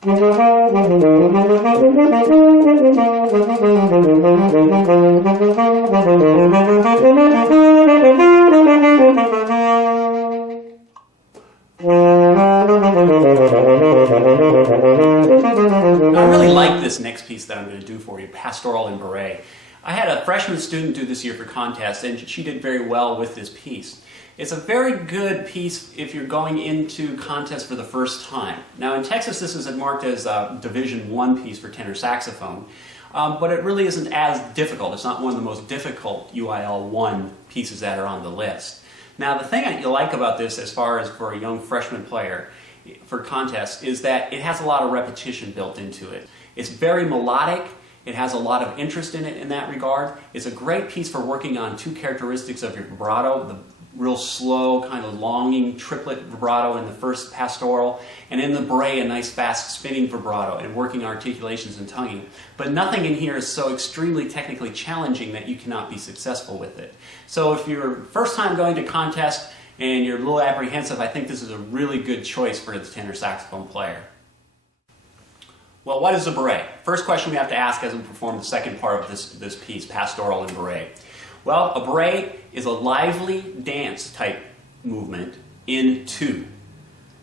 I really like this next piece that I'm going to do for you, Pastorale and Bouree. I had a freshman student do this year for contest, and she did very well with this piece. It's a very good piece if you're going into contest for the first time. Now in Texas this is marked as a Division I piece for tenor saxophone, but it really isn't as difficult. It's not one of the most difficult UIL 1 pieces that are on the list. Now the thing that you like about this as far as for a young freshman player for contest is that it has a lot of repetition built into it. It's very melodic. It has a lot of interest in it in that regard. It's a great piece for working on two characteristics of your vibrato, the real slow, kind of longing triplet vibrato in the first pastoral, and in the Bouree, a nice fast spinning vibrato and working articulations and tonguing. But nothing in here is so extremely technically challenging that you cannot be successful with it. So if you're first time going to contest and you're a little apprehensive, I think this is a really good choice for the tenor saxophone player. Well, what is a Bouree? First question we have to ask as we perform the second part of this piece, Pastorale and Bouree. Well, a Bouree is a lively dance type movement in 2.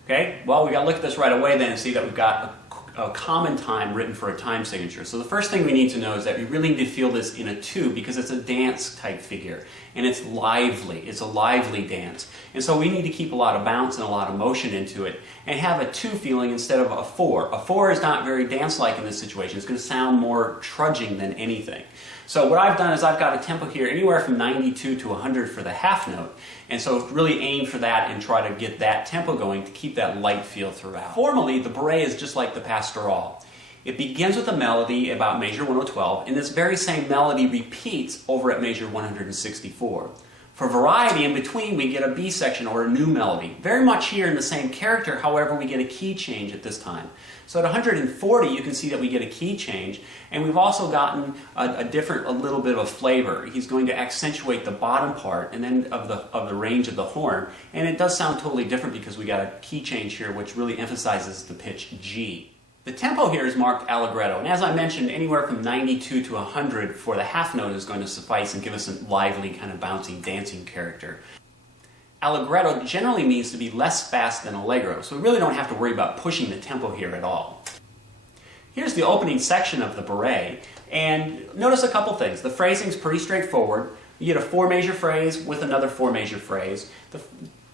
Okay? Well, we got to look at this right away then and see that we've got a common time written for a time signature. So the first thing we need to know is that we really need to feel this in a 2 because it's a dance type figure and it's lively. It's a lively dance. And so we need to keep a lot of bounce and a lot of motion into it and have a 2 feeling instead of a 4. A 4 is not very dance-like in this situation. It's going to sound more trudging than anything. So what I've done is I've got a tempo here anywhere from 92 to 100 for the half note. And so really aim for that and try to get that tempo going to keep that light feel throughout. Formally, the Bouree is just like the Pastorale. It begins with a melody about measure 112, and this very same melody repeats over at measure 164. For variety, in between, we get a B section or a new melody. Very much here in the same character, however, we get a key change at this time. So at 140, you can see that we get a key change, and we've also gotten a little bit of a flavor. He's going to accentuate the bottom part and then of the range of the horn, and it does sound totally different because we got a key change here which really emphasizes the pitch G. The tempo here is marked allegretto, and as I mentioned, anywhere from 92 to 100 for the half note is going to suffice and give us a lively, kind of bouncing, dancing character. Allegretto generally means to be less fast than allegro, so we really don't have to worry about pushing the tempo here at all. Here's the opening section of the Bouree, and notice a couple things. The phrasing is pretty straightforward. You get a 4 measure phrase with another 4 measure phrase.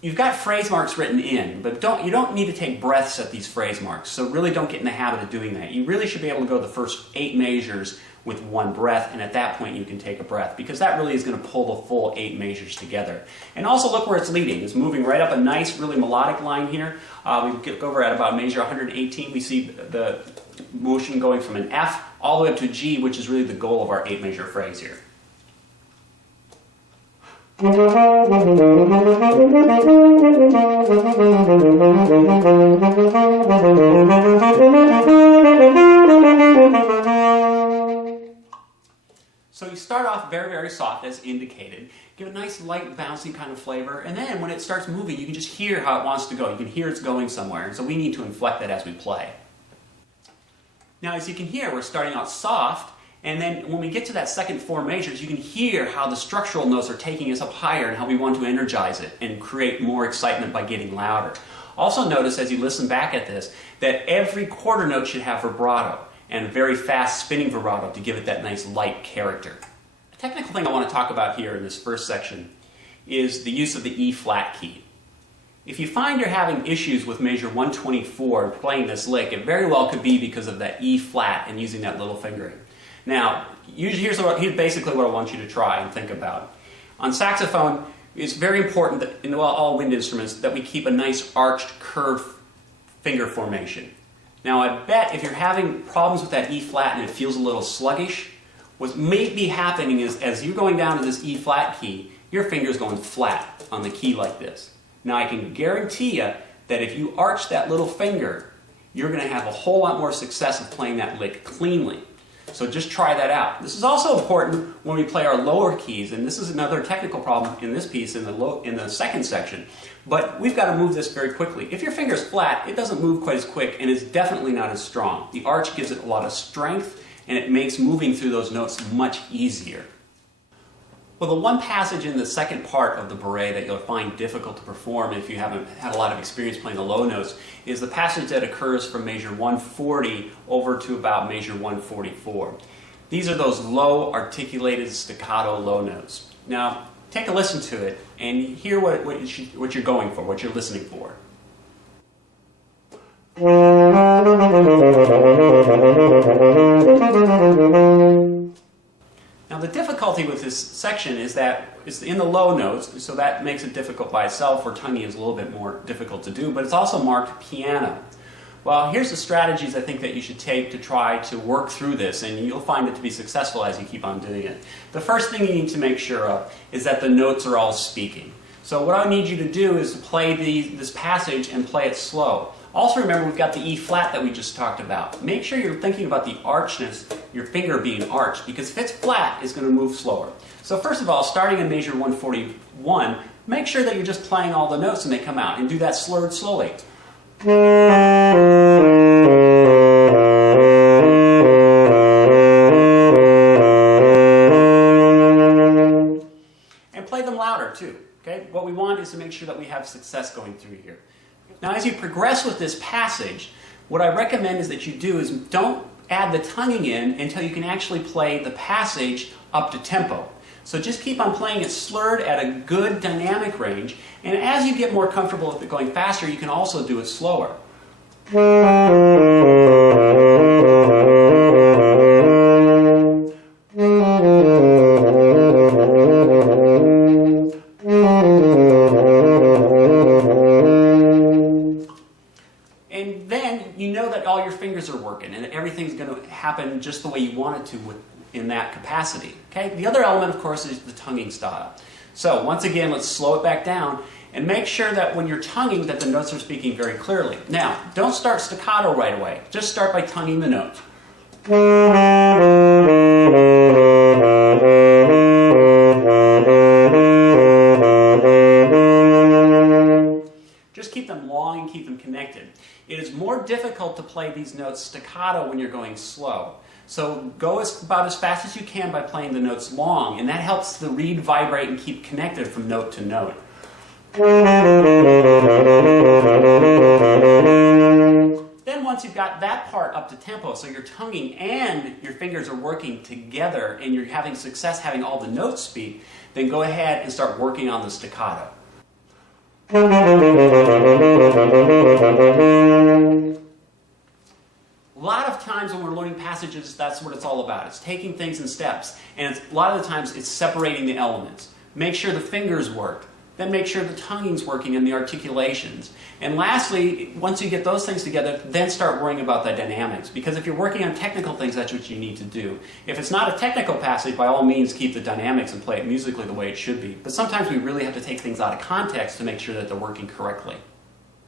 You've got phrase marks written in, but you don't need to take breaths at these phrase marks, so really don't get in the habit of doing that. You really should be able to go the first 8 measures with 1 breath, and at that point you can take a breath, because that really is going to pull the full 8 measures together. And also look where it's leading. It's moving right up a nice, really melodic line here. We get over at about measure 118, we see the motion going from an F all the way up to a G, which is really the goal of our 8 measure phrase here. So you start off very, very soft as indicated. Give a nice light bouncy kind of flavor, and then when it starts moving you can just hear how it wants to go. You can hear it's going somewhere, and so we need to inflect that as we play. Now as you can hear, we're starting out soft, and then when we get to that second 4 measures, you can hear how the structural notes are taking us up higher and how we want to energize it and create more excitement by getting louder. Also notice as you listen back at this that every quarter note should have vibrato and a very fast spinning vibrato to give it that nice light character. A technical thing I want to talk about here in this first section is the use of the E flat key. If you find you're having issues with measure 124 playing this lick, it very well could be because of that E flat and using that little fingering. Now, here's basically what I want you to try and think about. On saxophone, it's very important that in all wind instruments that we keep a nice arched, curved finger formation. Now, I bet if you're having problems with that E flat and it feels a little sluggish, what may be happening is as you're going down to this E flat key, your finger's going flat on the key like this. Now, I can guarantee you that if you arch that little finger, you're going to have a whole lot more success of playing that lick cleanly. So just try that out. This is also important when we play our lower keys, and this is another technical problem in this piece in the second section. But we've got to move this very quickly. If your finger's flat, it doesn't move quite as quick, and it's definitely not as strong. The arch gives it a lot of strength, and it makes moving through those notes much easier. Well, the one passage in the second part of the Bouree that you'll find difficult to perform if you haven't had a lot of experience playing the low notes is the passage that occurs from measure 140 over to about measure 144. These are those low, articulated, staccato low notes. Now, take a listen to it and hear what you're going for, what you're listening for. Now the difficulty with this section is that it's in the low notes, so that makes it difficult by itself, where tonguing is a little bit more difficult to do, but it's also marked piano. Well, here's the strategies I think that you should take to try to work through this, and you'll find it to be successful as you keep on doing it. The first thing you need to make sure of is that the notes are all speaking. So what I need you to do is to play this passage and play it slow. Also remember, we've got the E flat that we just talked about. Make sure you're thinking about the archness, your finger being arched, because if it's flat, it's going to move slower. So first of all, starting in measure 141, make sure that you're just playing all the notes and they come out, and do that slurred slowly. And play them louder too. Okay? What we want is to make sure that we have success going through here. Now, as you progress with this passage, what I recommend is that you do is don't add the tonguing in until you can actually play the passage up to tempo. So just keep on playing it slurred at a good dynamic range, and as you get more comfortable with it going faster, you can also do it slower. And then you know that all your fingers are working and everything's going to happen just the way you want it to in that capacity. Okay? The other element, of course, is the tonguing style. So once again, let's slow it back down and make sure that when you're tonguing that the notes are speaking very clearly. Now, don't start staccato right away. Just start by tonguing the note. Just keep them long and keep them connected. It is more difficult to play these notes staccato when you're going slow. So go about as fast as you can by playing the notes long, and that helps the reed vibrate and keep connected from note to note. Then once you've got that part up to tempo, so you're tonguing and your fingers are working together and you're having success having all the notes speak, then go ahead and start working on the staccato. A lot of times when we're learning passages, that's what it's all about. It's taking things in steps, and a lot of the times it's separating the elements. Make sure the fingers work. Then make sure the tonguing's working and the articulations. And lastly, once you get those things together, then start worrying about the dynamics. Because if you're working on technical things, that's what you need to do. If it's not a technical passage, by all means keep the dynamics and play it musically the way it should be. But sometimes we really have to take things out of context to make sure that they're working correctly.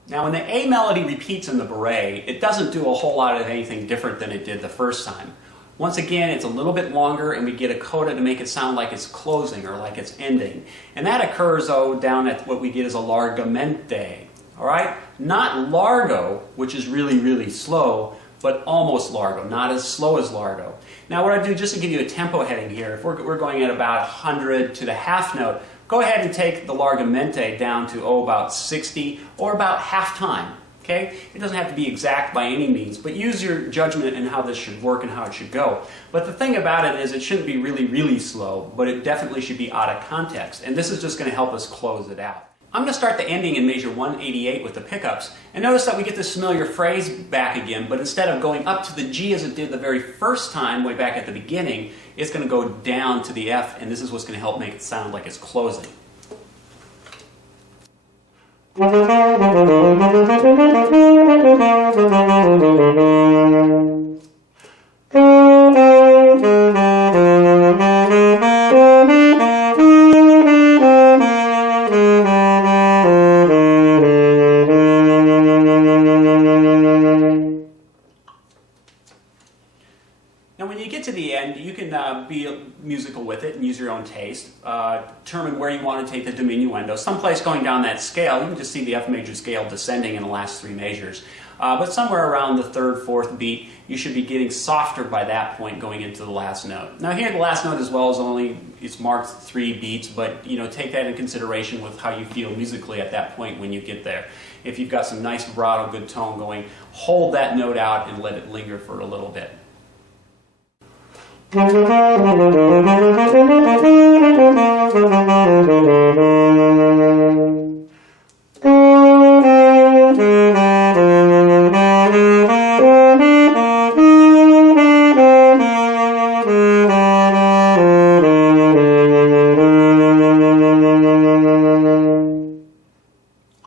Now, when the A melody repeats in the Bouree, it doesn't do a whole lot of anything different than it did the first time. Once again, it's a little bit longer, and we get a coda to make it sound like it's closing or like it's ending. And that occurs, down at what we get as a largamente. All right? Not largo, which is really, really slow, but almost largo, not as slow as largo. Now, what I do, just to give you a tempo heading here, if we're going at about 100 to the half note, go ahead and take the largamente down to, about 60 or about half time. Okay? It doesn't have to be exact by any means, but use your judgment in how this should work and how it should go. But the thing about it is it shouldn't be really, really slow, but it definitely should be out of context. And this is just going to help us close it out. I'm going to start the ending in measure 188 with the pickups. And notice that we get this familiar phrase back again, but instead of going up to the G as it did the very first time, way back at the beginning, it's going to go down to the F, and this is what's going to help make it sound like it's closing. Now when you get get to the end, you can be musical with it and use your own taste. Determine where you want to take the diminuendo. Someplace going down that scale, you can just see the F major scale descending in the last three measures. But somewhere around the third, fourth beat, you should be getting softer by that point going into the last note. Now here the last note as well is it's marked 3 beats, but take that in consideration with how you feel musically at that point when you get there. If you've got some nice vibrato, good tone going, hold that note out and let it linger for a little bit.